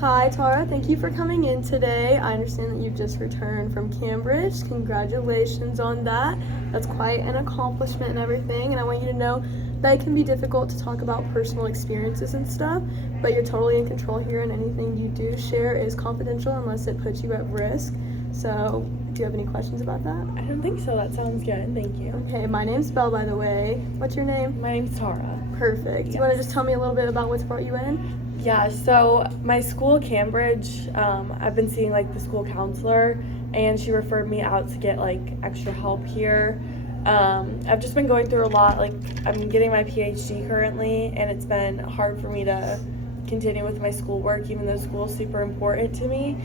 Hi, Tara. Thank you for coming in today. I understand that you've just returned from Cambridge. Congratulations on that. That's quite an accomplishment and everything. And I want you to know that it can be difficult to talk about personal experiences and stuff, but you're totally in control here, and anything you do share is confidential unless it puts you at risk. So, do you have any questions about that? I don't think so. That sounds good. Thank you. Okay, my name's Belle, by the way. What's your name? My name's Tara. Perfect. Yes. You want to just tell me a little bit about what's brought you in? Yeah, so my school, Cambridge, I've been seeing like the school counselor, and she referred me out to get like extra help here. I've just been going through a lot. Like, I'm getting my PhD currently, and it's been hard for me to continue with my schoolwork, even though school's super important to me,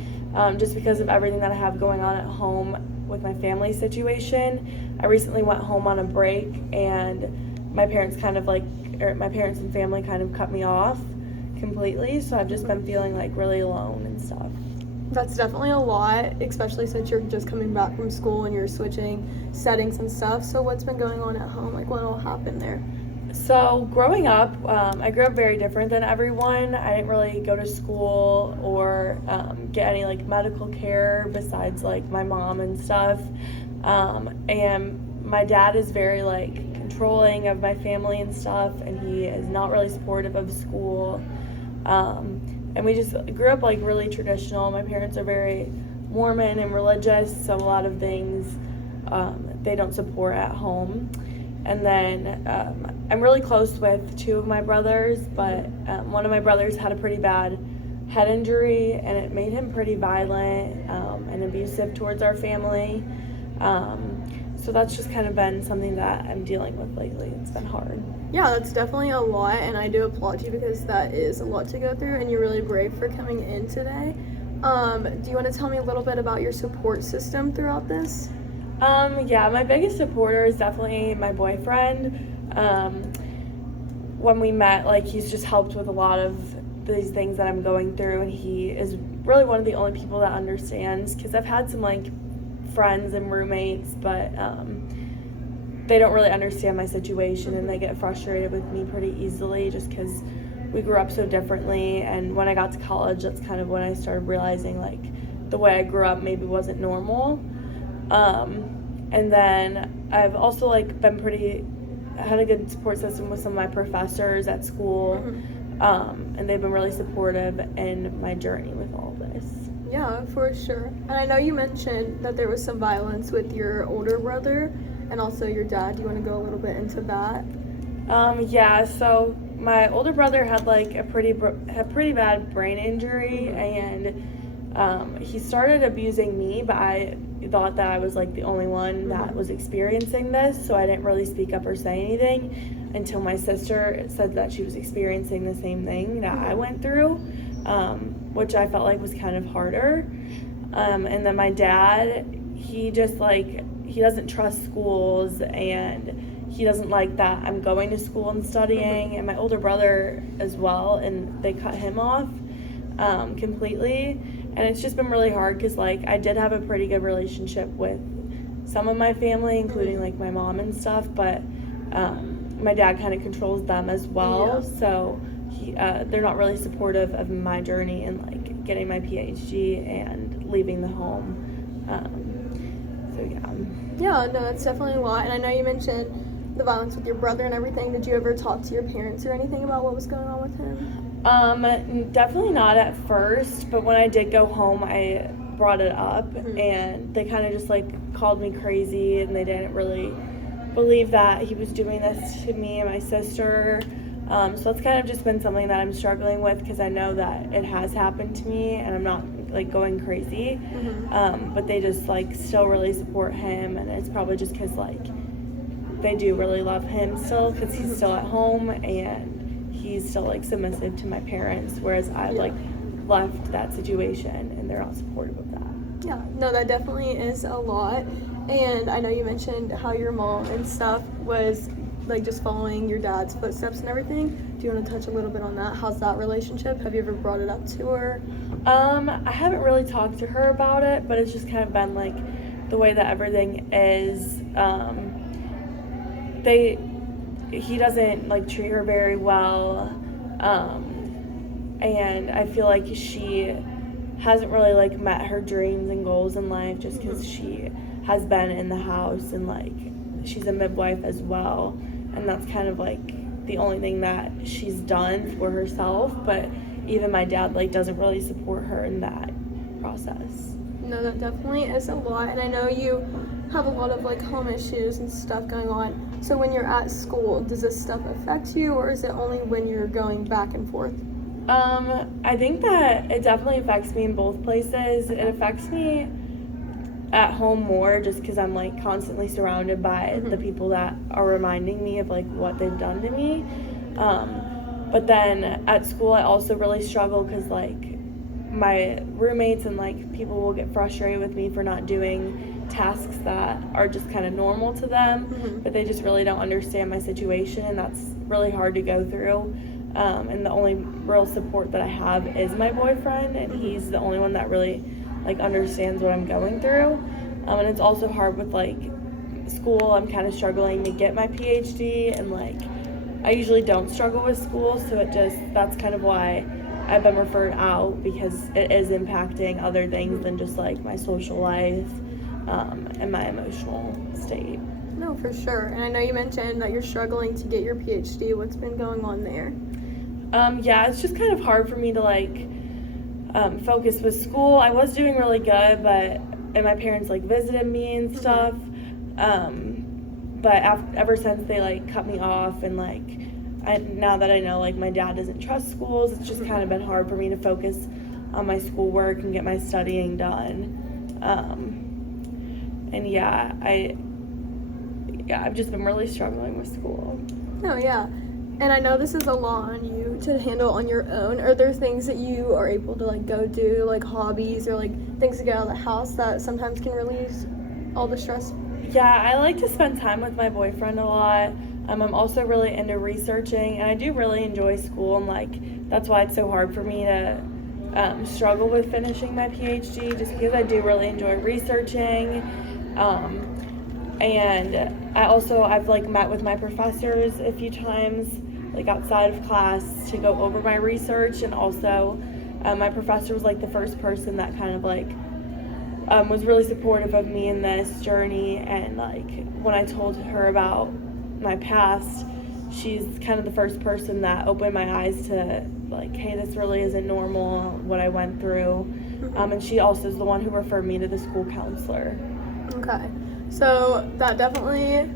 just because of everything that I have going on at home with my family situation. I recently went home on a break, and my parents and family kind of cut me off completely, so I've just been feeling like really alone and stuff. That's definitely a lot, especially since you're just coming back from school and you're switching settings and stuff. So what's been going on at home? Like, what all happened there? So growing up, I grew up very different than everyone. I didn't really go to school or get any like medical care besides like my mom and stuff. And my dad is very like controlling of my family and stuff, and he is not really supportive of school. And we just grew up like really traditional. My parents are very Mormon and religious, so a lot of things they don't support at home. And then I'm really close with two of my brothers, but one of my brothers had a pretty bad head injury, and it made him pretty violent and abusive towards our family. So that's just kind of been something that I'm dealing with lately. It's been hard. Yeah, that's definitely a lot, and I do applaud you because that is a lot to go through, and you're really brave for coming in today. Do you want to tell me a little bit about your support system throughout this? Yeah, my biggest supporter is definitely my boyfriend. When we met, like, he's just helped with a lot of these things that I'm going through, and he is really one of the only people that understands, because I've had some like friends and roommates, but they don't really understand my situation, and they get frustrated with me pretty easily just because we grew up so differently. And when I got to college, that's kind of when I started realizing like the way I grew up maybe wasn't normal. And then I've also like had a good support system with some of my professors at school, and they've been really supportive in my journey with all this. Yeah, for sure. And I know you mentioned that there was some violence with your older brother and also your dad. Do you want to go a little bit into that? Yeah, so my older brother had like a pretty bad brain injury, and he started abusing me, but I thought that I was like the only one that was experiencing this, so I didn't really speak up or say anything until my sister said that she was experiencing the same thing that I went through, which I felt like was kind of harder. And then my dad, he doesn't trust schools, and he doesn't like that I'm going to school and studying, and my older brother as well, and they cut him off completely. And it's just been really hard because like I did have a pretty good relationship with some of my family, including like my mom and stuff, but my dad kind of controls them as well. Yeah. So they're not really supportive of my journey and like getting my PhD and leaving the home. So yeah. Yeah, no, that's definitely a lot. And I know you mentioned the violence with your brother and everything. Did you ever talk to your parents or anything about what was going on with him? Definitely not at first, but when I did go home, I brought it up, and they kind of just like called me crazy, and they didn't really believe that he was doing this to me and my sister. So that's kind of just been something that I'm struggling with, because I know that it has happened to me, and I'm not like going crazy. But they just like still really support him, and it's probably just because like they do really love him still, because he's still at home and he's still like submissive to my parents, whereas I've like left that situation and they're not supportive of that. Yeah, no, that definitely is a lot. And I know you mentioned how your mom and stuff was like just following your dad's footsteps and everything. Do you want to touch a little bit on that? How's that relationship? Have you ever brought it up to her? I haven't really talked to her about it, but it's just kind of been like the way that everything is. He doesn't like treat her very well, and I feel like she hasn't really like met her dreams and goals in life just because she has been in the house, and like she's a midwife as well, and that's kind of like the only thing that she's done for herself. But even my dad like doesn't really support her in that process. No, that definitely is a lot, and I know you have a lot of like home issues and stuff going on. So when you're at school, does this stuff affect you, or is it only when you're going back and forth? I think that it definitely affects me in both places. It affects me at home more just because I'm like constantly surrounded by the people that are reminding me of like what they've done to me. But then at school I also really struggle because like my roommates and like people will get frustrated with me for not doing tasks that are just kind of normal to them, but they just really don't understand my situation, and that's really hard to go through. And the only real support that I have is my boyfriend, and he's the only one that really like understands what I'm going through. And it's also hard with like school. I'm kind of struggling to get my PhD, and like I usually don't struggle with school, so that's kind of why I've been referred out, because it is impacting other things than just like my social life and my emotional state. No, for sure. And I know you mentioned that you're struggling to get your PhD. What's been going on there? Yeah, it's just kind of hard for me to like focus with school. I was doing really good, and my parents like visited me and stuff. But ever since they like cut me off, and like now that I know like my dad doesn't trust schools, it's just kind of been hard for me to focus on my schoolwork and get my studying done. And I've just been really struggling with school. Oh, yeah. And I know this is a lot on you to handle on your own. Are there things that you are able to like go do, like hobbies or like things to get out of the house that sometimes can release all the stress? Yeah, I like to spend time with my boyfriend a lot. I'm also really into researching, and I do really enjoy school, and like that's why it's so hard for me to struggle with finishing my PhD, just because I do really enjoy researching. And I've like met with my professors a few times, like outside of class, to go over my research, and also my professor was like the first person that kind of like was really supportive of me in this journey. And like when I told her about my past, she's kind of the first person that opened my eyes to like, hey, this really isn't normal, what I went through. And she also is the one who referred me to the school counselor. Okay. So that definitely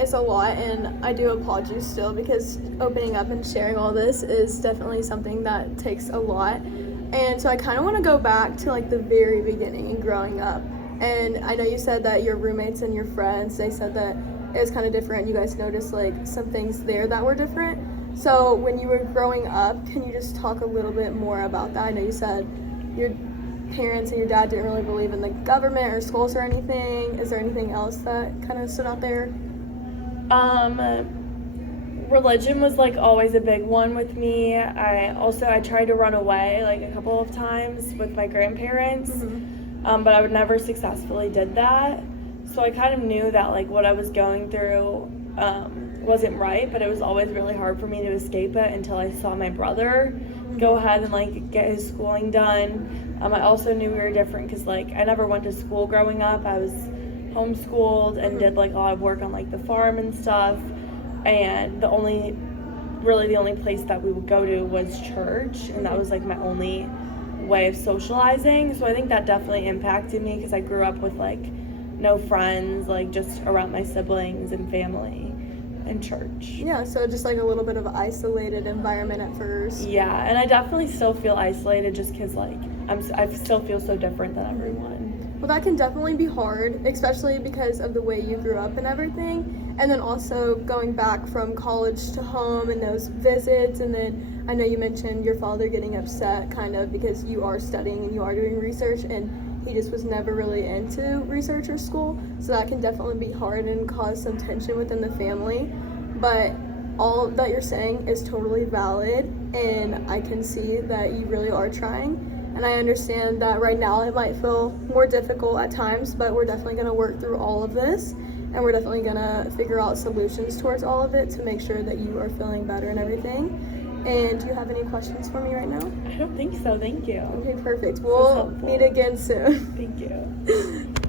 is a lot, and I do applaud you still, because opening up and sharing all this is definitely something that takes a lot. And so I kind of want to go back to like the very beginning and growing up. And I know you said that your roommates and your friends, they said that it was kind of different. You guys noticed like some things there that were different. So when you were growing up, can you just talk a little bit more about that? I know you said your parents and your dad didn't really believe in the government or schools or anything. Is there anything else that kind of stood out there? Religion was like always a big one with me. I tried to run away like a couple of times with my grandparents, but I would never successfully did that. So I kind of knew that like what I was going through wasn't right, but it was always really hard for me to escape it until I saw my brother go ahead and like get his schooling done. I also knew we were different because like I never went to school growing up. I was homeschooled and did like a lot of work on like the farm and stuff, and the only place that we would go to was church, and that was like my only way of socializing. So I think that definitely impacted me because I grew up with like no friends, like just around my siblings and family and church. Yeah, so just like a little bit of an isolated environment at first. Yeah, and I definitely still feel isolated just because like I still feel so different than everyone. Well, that can definitely be hard, especially because of the way you grew up and everything. And then also going back from college to home and those visits. And then I know you mentioned your father getting upset kind of because you are studying and you are doing research, and he just was never really into research or school. So that can definitely be hard and cause some tension within the family. But all that you're saying is totally valid, and I can see that you really are trying. And I understand that right now it might feel more difficult at times, but we're definitely going to work through all of this, and we're definitely going to figure out solutions towards all of it to make sure that you are feeling better and everything. And do you have any questions for me right now? I don't think so. Thank you. Okay, perfect. is We'll helpful. meet again soon. Thank you.